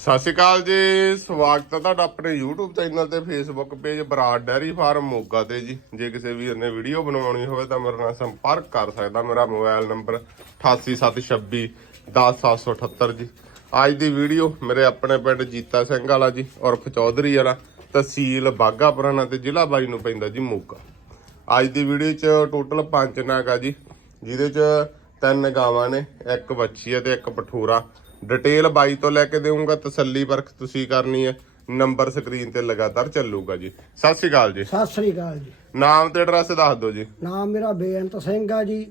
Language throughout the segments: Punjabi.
ਸਤਿ ਸ਼੍ਰੀ ਅਕਾਲ ਜੀ, ਸਵਾਗਤ ਹੈ ਤੁਹਾਡਾ ਆਪਣੇ YouTube ਚੈਨਲ ਤੇ Facebook page Brar dairy farm Moga ਤੇ ਜੀ। ਜੇ ਕਿਸੇ ਵੀਰ ਨੇ ਵੀਡੀਓ ਬਣਾਉਣੀ ਹੋਵੇ ਤਾਂ ਮੇਰੇ ਨਾਲ ਸੰਪਰਕ ਕਰ ਸਕਦਾ, ਮੇਰਾ ਮੋਬਾਈਲ ਨੰਬਰ 8876 10778 ਜੀ। ਅੱਜ ਦੀ ਵੀਡੀਓ ਮੇਰੇ ਆਪਣੇ ਪਿੰਡ ਜੀਤਾ ਸਿੰਘ ਵਾਲਾ ਜੀ, ਉਰਫ ਚੌਧਰੀ ਵਾਲਾ ਤਹਿਸੀਲ ਬਾਗਾ ਪੁਰਾਣਾ ਤੇ ਜ਼ਿਲ੍ਹਾ ਬਾਈ ਨੂੰ ਪੈਂਦਾ ਜੀ ਮੋਗਾ। ਅੱਜ ਦੀ ਵੀਡੀਓ 'ਚ ਟੋਟਲ ਪੰਜ ਨਾਗ ਆ ਜੀ, ਜਿਹਦੇ 'ਚ ਤਿੰਨ ਗਾਵਾਂ ਨੇ, ਇੱਕ ਵੱਛੀ ਹੈ ਤੇ ਇੱਕ ਪਠੂਰਾ ਡਿਟੇਲ ਬਾਈ ਤੋਂ ਲੈ ਕੇ ਦੇਵਾਂਗਾ ਤਸੱਲੀ ਪਰਖ ਤੁਸੀਂ ਕਰਨੀ ਹੈ। ਨੰਬਰ ਸਕਰੀਨ ਤੇ ਲਗਾਤਾਰ ਚੱਲੂਗਾ ਜੀ। ਸਤਿ ਸ਼੍ਰੀ ਅਕਾਲ ਜੀ। ਸਤਿ ਸ੍ਰੀ ਅਕਾਲ ਜੀ। ਨਾਮ ਤੇ ਐਡਰੈਸ ਦੱਸ ਦਿਓ ਜੀ। ਨਾਮ ਮੇਰਾ ਬੇਅੰਤ ਸਿੰਘ ਆ ਜੀ।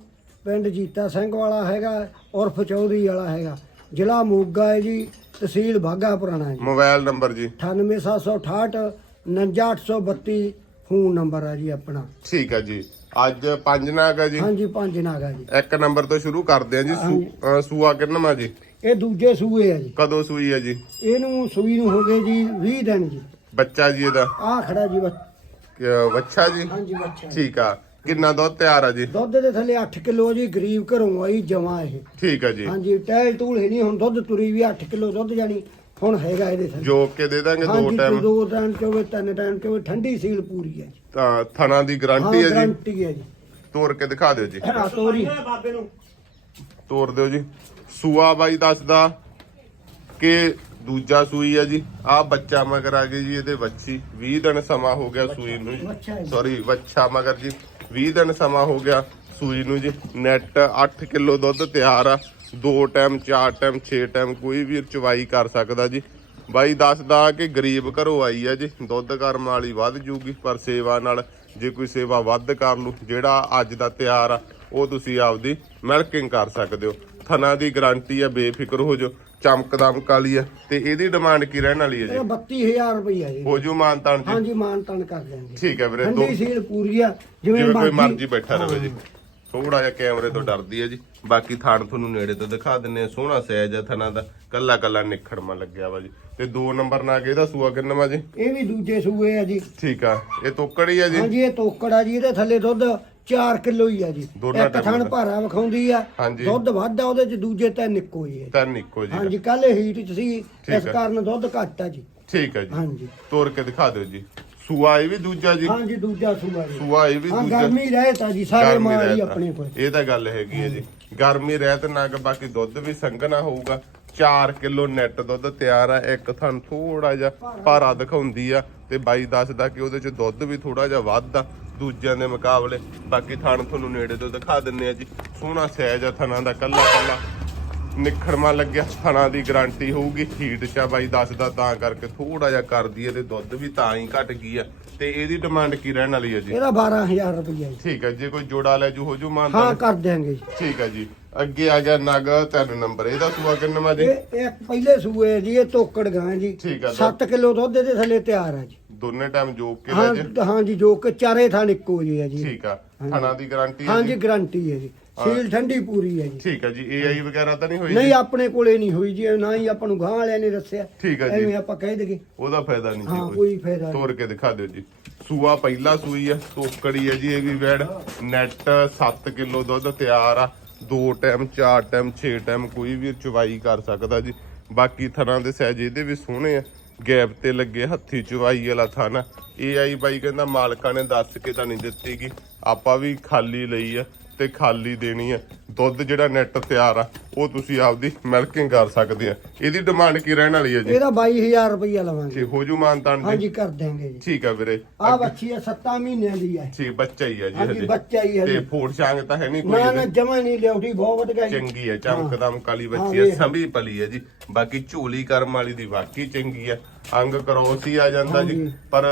ਪਿੰਡ ਜੀਤਾ ਸਿੰਘ ਵਾਲਾ ਹੈਗਾ ਉਰਫ ਚੌਧਰੀ ਵਾਲਾ ਹੈਗਾ। ਜ਼ਿਲ੍ਹਾ ਮੋਗਾ ਹੈ ਜੀ ਤਹਿਸੀਲ ਬਾਗਾ ਪੁਰਾਣਾ ਜੀ। ਮੋਬਾਈਲ ਨੰਬਰ ਜੀ। 98768 59832 ਫੋਨ ਨੰਬਰ ਆ ਜੀ ਆਪਣਾ। ਠੀਕ ਹੈ ਜੀ। ਅੱਜ ਪੰਜ ਨਾਗ ਆ ਜੀ। ਹਾਂਜੀ ਪੰਜ ਨਾਗਾ ਜੀ। ਇੱਕ ਨੰਬਰ ਤੋਂ ਸ਼ੁਰੂ ਕਰਦੇ ਆ ਜੀ। ਸੂ- ਸੂਆ ਕਿੰਨਵਾਂ ਜੀ? ਇਹ ਦੂਜੇ ਸੂਏ ਆ ਜੀ। ਕਦੋਂ ਸੂਈ ਹੈ ਜੀ? ਇਹਨੂੰ ਸੂਈ ਨੂੰ ਹੋ ਗਏ ਜੀ 20 ਦਿਨ ਜੀ। ਬੱਚਾ ਜੀ ਇਹਦਾ? ਆ ਖੜਾ ਜੀ ਬੱਚ- ਵੱਛਾ ਜੀ? ਹਾਂਜੀ ਬੱਚਾ ਠੀਕ ਆ। ਕਿੰਨਾ ਦੁੱਧ ਤਿਆਰ ਆ ਜੀ? ਦੁੱਧ ਦੇ ਥੱਲੇ 8 ਕਿਲੋ ਜੀ ਗਰੀਬ ਘਰੋਂ ਆਈ ਜਮਾ ਇਹ। ਠੀਕ ਆ ਜੀ। ਹਾਂਜੀ ਟੈਲ ਟੂਲ ਹੈ ਨਹੀਂ ਹੁਣ ਦੁੱਧ ਤੁਰੀ ਵੀ 8 ਕਿਲੋ ਦੁੱਧ ਜਾਣੀ ਹੁਣ ਹੈਗਾ ਇਹਦੇ ਥੱਲੇ। ਜੋਕ ਕੇ ਦੇ ਦਾਂਗੇ ਦੋ ਹਾਂਜੀ ਟਾਈਮ ਦੋ ਟਾਈਮ ਚੋਵੇ ਤਿੰਨ ਟਾਈਮ ਚੋਵੇ ਠੰਡੀ ਸੀਲ ਪੂਰੀ ਹੈ ਜੀ। ਤਾਂ ਥਣਾ ਦੀ ਹਾਂ ਗਾਰੰਟੀ ਹੈ ਜੀ? ਗਰੰਟੀ ਹੈ ਜੀ। ਤੋੜ ਕੇ ਦਿਖਾ ਦਿਓ ਜੀ। ਤੋਰੀ। ਤੋੜ ਦਿਓ ਜੀ। ਸੂਆ ਬਾਈ ਦੱਸਦਾ ਕਿ ਦੂਜਾ ਸੂਈ ਆ ਜੀ। ਆ ਬੱਚਾ ਮਗਰ ਆ ਗਈ ਜੀ ਇਹਦੇ ਵੱਛੀ। 20 ਦਿਨ ਸਮਾਂ ਹੋ ਗਿਆ ਸੂਈ ਨੂੰ ਜੀ। ਸੌਰੀ ਵੱਛਾ ਮਗਰ ਜੀ। 20 ਦਿਨ ਸਮਾਂ ਹੋ ਗਿਆ ਸੂਈ ਨੂੰ ਜੀ। ਨੈਟ 8 ਕਿਲੋ ਦੁੱਧ ਤਿਆਰ ਆ। ਦੋ ਟਾਈਮ ਚਾਰ ਟਾਈਮ 6 ਟਾਈਮ ਕੋਈ ਵੀ ਚਵਾਈ ਕਰ ਸਕਦਾ ਜੀ। ਬਾਈ ਦੱਸਦਾ ਕਿ ਗਰੀਬ ਘਰੋਂ ਆਈ ਆ ਜੀ। ਦੁੱਧ ਕਰਮ ਵਾਲੀ ਵੱਧ ਜੂਗੀ ਪਰ ਸੇਵਾ ਨਾਲ ਜੇ ਕੋਈ ਸੇਵਾ ਵੱਧ ਕਰ ਲੂ ਜਿਹੜਾ ਅੱਜ ਦਾ ਤਿਆਰ ਆ ਉਹ ਤੁਸੀਂ ਆਪਦੀ ਮਿਲਕਿੰਗ ਕਰ ਸਕਦੇ ਹੋ। ਥਣਾ ਦੀ ਗਾਰੰਟੀ ਆ ਬੇਫਿਕਰ ਹੋ ਜਾਓ ਚਮਕ ਦਮਕ ਵਾਲੀ ਆ ਤੇ ਇਹਦੀ ਡਿਮਾਂਡ ਕੀ ਰਹਿਣ ਵਾਲੀ ਹੈ ਜੀ? ਇਹ 32000 ਰੁਪਈਆ ਜੀ। ਹੋ ਜੂ ਮਾਨਤਾਨ ਜੀ ਹਾਂਜੀ ਮਾਨ ਤਾਨ ਕਰ ਦਿਆਂਗੇ। ਠੀਕ ਹੈ ਵੀਰੇ ਦੋ ਠੰਡੀ ਸੀਲ ਪੂਰੀ ਆ ਜਿਵੇਂ ਕੋਈ ਮਰਜ਼ੀ ਬੈਠਾ ਰਵੇ ਜੀ। ਥੋੜਾ ਜਿਹਾ ਕੈਮਰੇ ਤੋਂ ਡਰਦੀ ਹੈ ਜੀ। ਬਾਕੀ ਥਾਣ ਤੁਹਾਨੂੰ ਨੇੜੇ ਤੋਂ ਦਿਖਾ ਦਿੰਨੇ ਆ ਸੋਹਣਾ ਸਹਿਜ ਆ ਥਣਾ ਦਾ। ਕੱਲਾ ਕੱਲਾ ਨਿਖੜਮਾ ਲੱਗਿਆ ਵਾ ਜੀ। ਤੇ ਦੋ ਨੰਬਰ ਨਾਲ ਇਹਦਾ ਸੂਆ ਕਿੰਨਾ ਜੀ? ਇਹ ਵੀ ਦੂਜੇ ਸੂਏ ਆ ਜੀ। ਠੀਕ ਆ ਇਹ ਤੋਕੜੀ ਆ ਜੀ? ਹਾਂਜੀ ਇਹ ਤੋਕੜ ਆ ਜੀ ਇਹਦੇ ਥੱਲੇ ਦੁੱਧ 4 ਕਿਲੋ ਹੀ ਆ ਜੀ। ਦੋਨਾਂ ਇੱਕ ਟਾਈਮ ਥਣ ਦਾ। ਭਾਰਾ ਵਿਖਾਉਂਦੀ ਆ ਹਾਂਜੀ। ਦੁੱਧ ਵੱਧ ਆ ਉਹਦੇ ਚ ਦੂਜੇ ਤਾਂ ਨਿੱਕੋ ਹੀ ਹੈ ਤਿੰਨ ਇੱਕੋ ਜੀ ਹਾਂਜੀ ਕੱਲ ਹੀਟ ਚ ਸੀ ਇਸ ਹੈ। ਕਾਰਨ ਦੁੱਧ ਘੱਟ ਆ ਜੀ। ਠੀਕ ਆ ਜੀ। ਹਾਂਜੀ। ਤੋੜ ਕੇ ਦਿਖਾ ਦਿਓ ਜੀ। ਸੂਆ ਇਹ ਵੀ ਦੂਜਾ ਜੀ? ਹਾਂਜੀ ਦੂਜਾ ਸੂਆ ਜੀ। ਸੂਆ ਇਹ ਵੀ ਹਾਂ ਦੂਜਾ। ਗਰਮੀ ਰਹਿਤ ਆ ਜੀ ਸਾਰੇ ਗਰਮੀ ਮਾਲ ਹੀ ਰਹਿਤ ਆ। ਆਪਣੇ ਕੋਲ। ਇਹ ਤਾਂ ਗੱਲ ਹੈਗੀ ਹੈ ਜੀ। ਗਰਮੀ ਰਹਿਤ ਨਗ ਬਾਕੀ ਦੁੱਧ ਵੀ ਸੰਘਣਾ ਹੋਊਗਾ। 4 ਕਿਲੋ ਨੈਟ ਦੁੱਧ ਤਿਆਰ ਆ ਇੱਕ ਥਣ ਥੋੜਾ ਜਿਹਾ ਭਾਰਾ ਦਿਖਾਉਂਦੀ ਆ ਤੇ ਬਾਈ ਦੱਸਦਾ ਕਿ ਉਹਦੇ ਚ ਦੁੱਧ ਵੀ ਥੋੜਾ ਜਿਹਾ ਵੱਧ ਆ। ਦੂਜਿਆਂ ਦੇ ਮੁਕਾਬਲੇ। ਬਾਕੀ ਥਣ ਤੁਹਾਨੂੰ ਨੇੜੇ ਤੋਂ ਦਿਖਾ ਦਿੰਨੇ ਆ ਜੀ। ਸੋਹਣਾ ਸਹਿਜ ਆ ਥਣਾਂ ਦਾ ਕੱਲਾ ਕੱਲਾ। ਨਿਖੜਮਾ ਲੱਗਿਆ ਥਣਾ ਦੀ ਗਾਰੰਟੀ ਹੋਊਗੀ। ਹੀਟ ਚਾ ਬਾਈ ਦੱਸਦਾ ਤਾਂ ਕਰਕੇ ਥੋੜਾ ਜਿਹਾ ਕਰਦੀ ਹੈ ਤੇ ਦੁੱਧ ਵੀ ਤਾਂ ਹੀ ਘਟ ਗਈ ਆ। ਤੇ ਇਹਦੀ ਡਿਮਾਂਡ ਕੀ ਰਹਿਣ ਵਾਲੀ ਹੈ ਜੀ? ਇਹਦਾ 12000 ਰੁਪਈਆ ਜੀ। ਠੀਕ ਹੈ ਜੇ ਕੋਈ ਜੋੜਾ ਲੈ ਜੂ ਹੋ ਜੂ ਮਾਨ ਹਾਂ ਕਰ ਦਿਆਂਗੇ ਜੀ। ਠੀਕ ਹੈ ਜੀ। ਅੱਗੇ ਆ ਗਿਆ ਨਗ ਤਿੰਨ ਨੰਬਰ। ਇਹਦਾ ਸੂਆ ਕਿੰਨਾ ਜੀ? ਇਹ ਇੱਕ ਪਹਿਲੇ ਸੂਏ ਜੀ ਇਹ ਤੋਕੜ ਗਾਂ ਜੀ। ਠੀਕ ਆ, 7 ਕਿਲੋ ਦੁੱਧ ਇਹਦੇ ਥੱਲੇ ਤਿਆਰ ਆ ਜੀ। ਦੋਨੇ ਟਾਈਮ ਜੋਕ ਕੇ ਲੈ ਹਾਂ ਜੇ। ਹਾਂ ਜੀ ਜੋ ਕਿ ਚਾਰੇ ਥਾਂ ਇੱਕੋ ਜੀ ਹੈ ਜੀ। ਠੀਕ ਆ ਥਣਾ ਦੀ ਗਾਰੰਟੀ ਹੈ ਹਾਂ ਜੀ ਜੀ। ਗਰੰਟੀ ਹੈ ਜੀ। ਸੀਲ ਠੰਡੀ ਪੂਰੀ ਹੈ ਜੀ। ਠੀਕ ਹੈ ਜੀ ਏਆਈ ਵਗੈਰਾ ਤਾਂ ਨਹੀਂ ਹੋਈ ਨਹੀਂ ਜੀ? ਆਪਣੇ ਕੋਲੇ ਨਹੀਂ ਹੋਈ ਜੀ ਨਾ ਹੀ ਆਪਾਂ ਨੂੰ ਗਾਂ ਵਾਲਿਆਂ ਨੇ ਦੱਸਿਆ। ਠੀਕ ਹੈ ਜੀ। ਐਵੇਂ ਆਪਾਂ ਕਹਿ ਦਈਏ। ਉਹਦਾ ਫਾਇਦਾ ਨਹੀਂ ਹਾਂ ਜੀ ਕੋਈ। ਕੋਈ ਫਾਇਦਾ ਨਹੀਂ। ਤੋੜ ਕੇ ਦਿਖਾ ਦਿਓ ਜੀ। ਸੂਆ ਪਹਿਲਾ ਸੂਈ ਹੈ ਤੋਕੜੀ ਹੈ ਜੀ ਇਹ ਵੀ ਵੈੜ ਨੈਟ 7 ਕਿਲੋ ਦੁੱਧ ਤਿਆਰ ਆ। ਦੋ ਟਾਈਮ ਚਾਰ ਟਾਈਮ 6 ਟਾਈਮ ਕੋਈ ਵੀ ਚਵਾਈ ਕਰ ਸਕਦਾ ਜੀ। ਬਾਕੀ ਥਣਾ ਦੇ ਸਹਿਜ ਇਹਦੇ ਵੀ ਸੋਹਣੇ ਆ। ਗੈਪ ਤੇ ਲੱਗੇ ਹੱਥੀ ਚਵਾਈ ਵਾਲਾ ਥਾਣਾ ਇਹ ਆਈ ਬਾਈ ਕਹਿੰਦਾ ਮਾਲਕਾਂ ਨੇ ਦੱਸ ਕੇ ਤਾਂ ਨਹੀਂ ਦਿੱਤੀਗੀ ਆਪਾਂ ਵੀ ਖਾਲੀ ਲਈ ਆ ਤੇ ਖਾਲੀ ਦੇਣੀ ਆ। ਦੁੱਧ ਜਿਹੜਾ ਨੈਟ ਤਿਆਰ ਆ ਉਹ ਤੁਸੀਂ ਆਪਦੀ ਮਿਲਕਿੰਗ ਕਰ ਸਕਦੇ ਆ। ਇਹਦੀ ਡਿਮਾਂਡ ਕੀ ਰਹਿਣ ਵਾਲੀ ਹੈ ਜੀ? ਇਹਦਾ 22000 ਰੁਪਈਆ ਲਵਾਂਗੇ। ਜੀ ਹੋ ਜੂ ਮਾਨਤਾਨ ਹਾਂ ਜੀ? ਜੀ ਕਰ ਦਿਆਂਗੇ ਜੀ। ਠੀਕ ਆ ਵੀਰੇ। ਆ ਬੱਚੀ ਹੈ 7 ਮਹੀਨਿਆਂ ਦੀ ਹੈ ਠੀਕ ਬੱਚਾ ਹੀ ਆ ਜੀ ਹਾਂਜੀ ਹਜੇ। ਬੱਚਾ ਹੀ ਹੈ ਤੇ ਜੀ। ਫੋੜ ਛਾਂਗ ਤਾਂ ਹੈ ਨਹੀਂ ਕੋਈ ਨਾ ਨਾ ਇਹਦੇ। ਜਮਾ ਨਹੀਂ ਲਿਆਉਟੀ ਬਹੁਤ ਵਧੀਆ ਜੀ। ਚੰਗੀ ਹੈ ਚਮਕਦਮ ਕਾਲੀ ਹਾਂ, ਬੱਚੀ ਹੈ। ਸੰਭੀ ਪਲੀ ਹੈ ਜੀ। ਬਾਕੀ ਝੋਲੀ ਕਰਮ ਵਾਲੀ ਦੀ ਵਾਕੀ ਚੰਗੀ ਹੈ ਅੰਗ ਕਰੋਸ ਹੀ ਆ ਜਾਂਦਾ ਜੀ ਹਾਂਜੀ। ਪਰ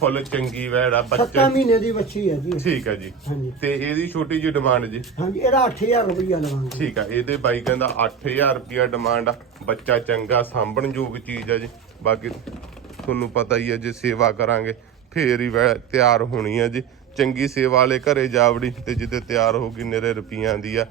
ਫੁੱਲ ਚੰਗੀ ਵੈੜ ਆ 7 ਬੱਚੇ ਮਹੀਨੇ ਦੀ ਬੱਚੀ ਹੈ ਜੀ। ਠੀਕ ਹੈ ਜੀ। ਹਾਂਜੀ। ਤੇ ਇਹਦੀ ਛੋਟੀ ਜੀ ਡਿਮਾਂਡ ਜੀ? ਹਾਂਜੀ ਇਹਦਾ 8000 ਰੁਪਈਆ ਲਵਾਂਗੇ। ਠੀਕ ਆ ਇਹਦੇ ਬਾਈ ਕਹਿੰਦਾ 8000 ਰੁਪਿਆ ਡਿਮਾਂਡ ਆ। ਬੱਚਾ ਚੰਗਾ ਸਾਂਭਣ ਯੋਗ ਚੀਜ਼ ਆ ਜੀ। ਬਾਕੀ ਤੁਹਾਨੂੰ ਪਤਾ ਹੀ ਹੈ ਜੇ ਸੇਵਾ ਕਰਾਂਗੇ ਫੇਰ ਹੀ ਤਿਆਰ ਹੋਣੀ ਆ ਜੀ। ਚੰਗੀ ਸੇਵਾ ਵਾਲੇ ਘਰੇ ਜਾਵੜੀ ਤੇ ਜਿੱਦੇ ਤਿਆਰ ਹੋਗੀ ਨਿਰੇ ਰੁਪਈਆਂ ਦੀ ਆ।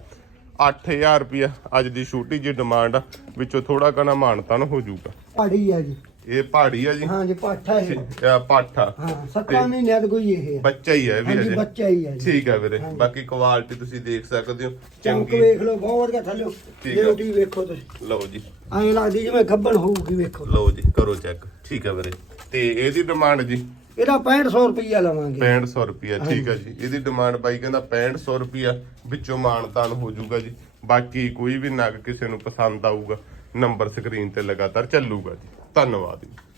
8000 ਰੁਪਿਆ ਅੱਜ ਦੀ ਛੋਟੀ ਜੀ ਡਿਮਾਂਡ ਆ ਵਿੱਚੋਂ ਥੋੜਾ ਕਣਾ ਮਾਨਤਨ ਹੋ ਜਾਊਗਾ। ਪੜੀ ਹੈ ਜੀ। ਇਹ ਪਹਾੜੀ ਆ ਜੀ। ਹਾਂ ਜੀ ਪਾਠਾ ਹੈ। ਇਹ ਪਾਠਾ। ਹਾਂ ਸੱਤਾਂ ਮਹੀਨਿਆਂ ਦਾ ਕੋਈ ਇਹ ਹੈ। ਬੱਚਾ ਹੀ ਹੈ ਵੀ ਹਾਂਜੀ ਹਜੇ ਬੱਚਾ ਹੀ ਹੈ ਜੀ। ਠੀਕ ਹੈ ਵੀਰੇ। ਬਾਕੀ ਕੁਆਲਿਟੀ ਤੁਸੀਂ ਦੇਖ ਸਕਦੇ ਹੋ। ਚਮਕ ਚੰਗੀ। ਵੇਖ ਲਓ ਬਹੁਤ ਵਧੀਆ ਥੱਲੇ। ਠੀਕ ਜੇ ਆ। ਰੋਟੀ ਵੇਖੋ ਤੁਸੀਂ। ਲਓ ਜੀ। ਐਂ ਲੱਗਦੀ ਜਿਵੇਂ ਗੱਬਣ ਹੋਊਗੀ ਵੇਖੋ। ਲਓ ਜੀ ਕਰੋ ਚੈੱਕ ਠੀਕ ਹੈ ਵੀਰੇ। ਤੇ ਇਹਦੀ ਡਿਮਾਂਡ ਜੀ? ਇਹਦਾ 6500 ਰੁਪਈਆ ਲਵਾਂਗੇ। 6500 ਰੁਪਿਆ ਠੀਕ ਹੈ ਜੀ। ਇਹਦੀ ਡਿਮਾਂਡ ਬਾਈ ਕਹਿੰਦਾ 6500 ਰੁਪਿਆ ਵਿੱਚੋਂ ਮਾਨਤਾਨ ਹੋ ਜਾਊਗਾ ਜੀ। ਬਾਕੀ ਕੋਈ ਵੀ ਨਗ ਕਿਸੇ ਨੂੰ ਪਸੰਦ ਆਊਗਾ ਨੰਬਰ ਸਕਰੀਨ ਤੇ ਲਗਾਤਾਰ ਚੱਲੂਗਾ ਜੀ। ਧੰਨਵਾਦ ਜੀ।